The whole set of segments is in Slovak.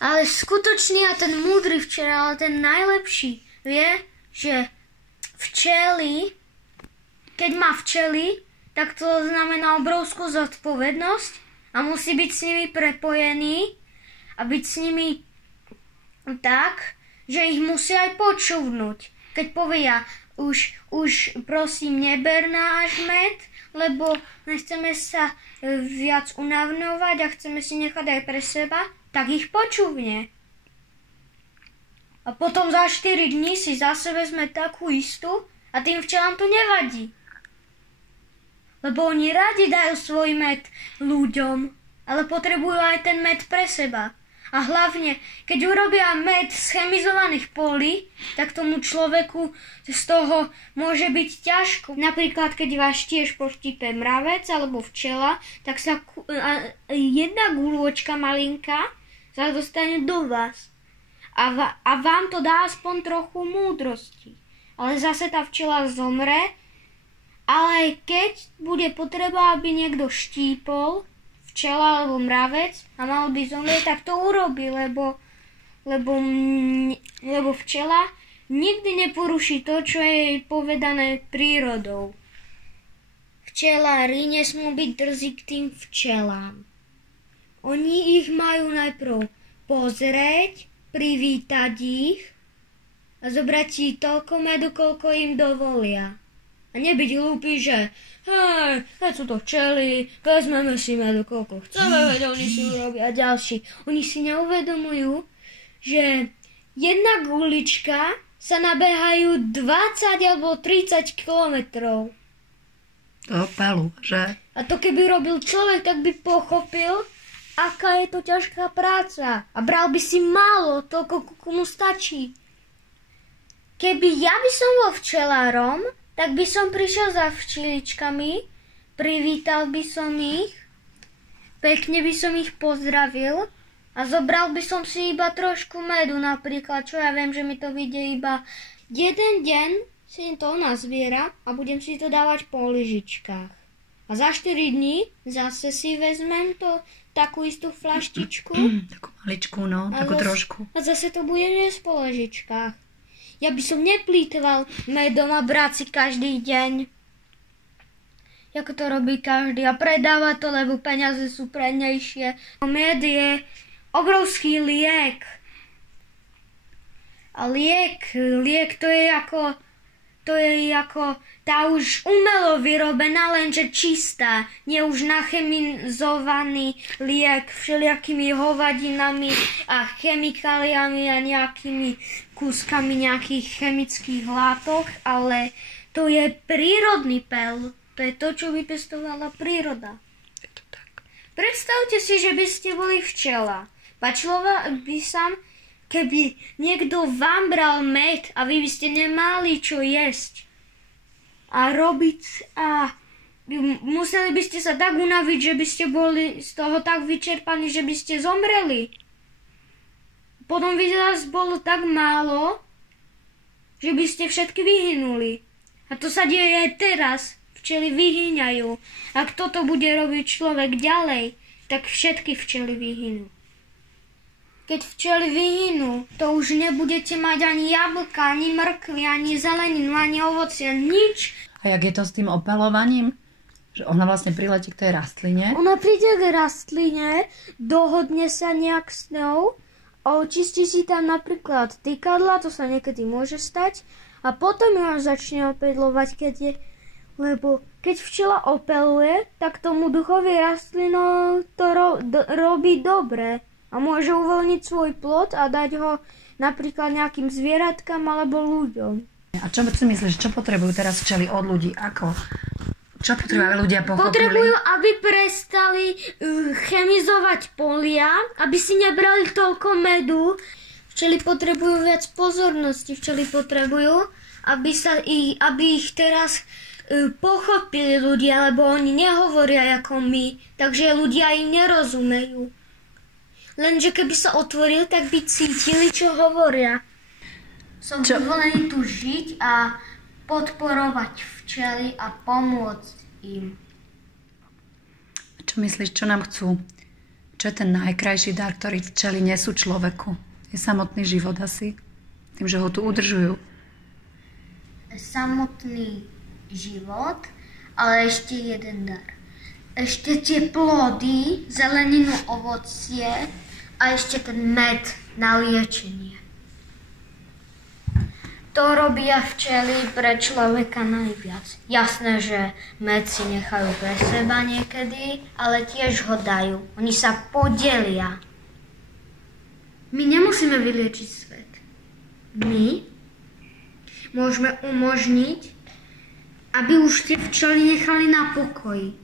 Ale skutočný a ten múdry včela, ale ten najlepší vie, že včely, keď má včely, tak to znamená obrovskú zodpovednosť a musí byť s nimi prepojený a byť s nimi tak, že ich musí aj počúvnuť. Keď povedia, už prosím, neber náš med, lebo nechceme sa viac unavňovať a chceme si nechať aj pre seba, tak ich počúvne. A potom za 4 dní si zase vezme takú istú a tým včelám to nevadí. Lebo oni radi dajú svoj med ľuďom, ale potrebujú aj ten med pre seba. A hlavne, keď urobia med z chemizovaných polí, tak tomu človeku z toho môže byť ťažko. Napríklad, keď vás tiež poštípe mravec alebo včela, tak sa jedna guľôčka malinká sa dostane do vás. A vám to dá aspoň trochu múdrosti. Ale zase tá včela zomre, ale keď bude potreba, aby niekto štípol, včela alebo mravec a mal by zomrieť, tak to urobí, lebo včela nikdy neporuší to, čo je jej povedané prírodou. Včelári nesmú byť drzí k tým včelám. Oni ich majú najprv pozrieť, privítať ich a zobrať si toľko medu, koľko im dovolia. A nebyť hlúpy, že hej, sú to včely, vezmeme si medu, koľko chceme, veď oni si urobia ďalší. Oni si neuvedomujú, že jedna gulička sa nabehajú 20 alebo 30 kilometrov. To pelu, že? A to keby robil človek, tak by pochopil, aká je to ťažká práca. A bral by si málo, toľko komu stačí. Keby ja by som bol včelárom, tak by som prišiel za včeličkami, privítal by som ich, pekne by som ich pozdravil a zobral by som si iba trošku medu, napríklad, čo ja viem, že mi to vyjde iba jeden deň, si to nazbiera a budem si to dávať po lyžičkách. A za 4 dní zase si vezmem to, takú istú flaštičku. Takú maličku, no, takú trošku. A zase to budem jesť po lyžičkách. Ja by som neplýtval medom a brať si každý deň. Ako to robí každý a predáva to, lebo peniaze sú prednejšie. Med je obrovský liek. A liek to je ako tá už umelo vyrobená, lenže čistá. Nie už nachemizovaný liek všelijakými hovadinami a chemikáliami a nejakými kúskami nejakých chemických látok, ale to je prírodný pel. To je to, čo vypestovala príroda. Je to tak. Predstavte si, že by ste boli včela. Páčilo by sa, keby niekto vám bral med a vy by ste nemali čo jesť a robiť a museli by ste sa tak unaviť, že by ste boli z toho tak vyčerpaní, že by ste zomreli. Potom by vás bolo tak málo, že by ste všetky vyhynuli. A to sa deje aj teraz. Včely vyhyňajú. Ak toto bude robiť človek ďalej, tak všetky včely vyhynú. Keď včely vyhynú, to už nebudete mať ani jablka, ani mrkvy, ani zeleninu, ani ovocie, nič. A jak je to s tým opelovaním? Že ona vlastne priletí k tej rastline? Ona príde k rastline, dohodne sa nejak s ňou, očistí si tam napríklad tykadla, to sa niekedy môže stať, a potom ju začne opedlovať, lebo keď včela opeluje, tak tomu duchovi rastlinu to robí dobre. A môže uvoľniť svoj plod a dať ho napríklad nejakým zvieratkám alebo ľuďom. A čo si myslíš, čo potrebujú teraz včely od ľudí? Ako? Čo potrebujú, aby ľudia pochopili? Potrebujú, aby prestali chemizovať polia, aby si nebrali toľko medu. Včely potrebujú viac pozornosti. Včely potrebujú, aby ich teraz pochopili ľudia, lebo oni nehovoria ako my, takže ľudia im nerozumejú. Lenže keby sa otvoril, tak by cítili, čo hovoria. Som vyvolený tu žiť a podporovať včely a pomôcť im. Čo myslíš, čo nám chcú? Čo je ten najkrajší dar, ktorý včely nesú človeku? Je samotný život asi. Tým, že ho tu udržujú. Samotný život, ale ešte jeden dar. Ešte tie plody, zeleninu, ovocie a ešte ten med na liečenie. To robia včely pre človeka najviac. Jasné, že med si nechajú pre seba niekedy, ale tiež ho dajú. Oni sa podelia. My nemusíme vyliečiť svet. My môžeme umožniť, aby už tie včely nechali na pokoji.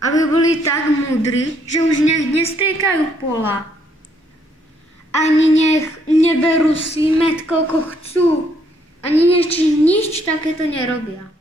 Aby boli tak múdri, že už nech nestriekajú pola. Ani nech neberú si med, koľko chcú. Ani nič takéto nerobia.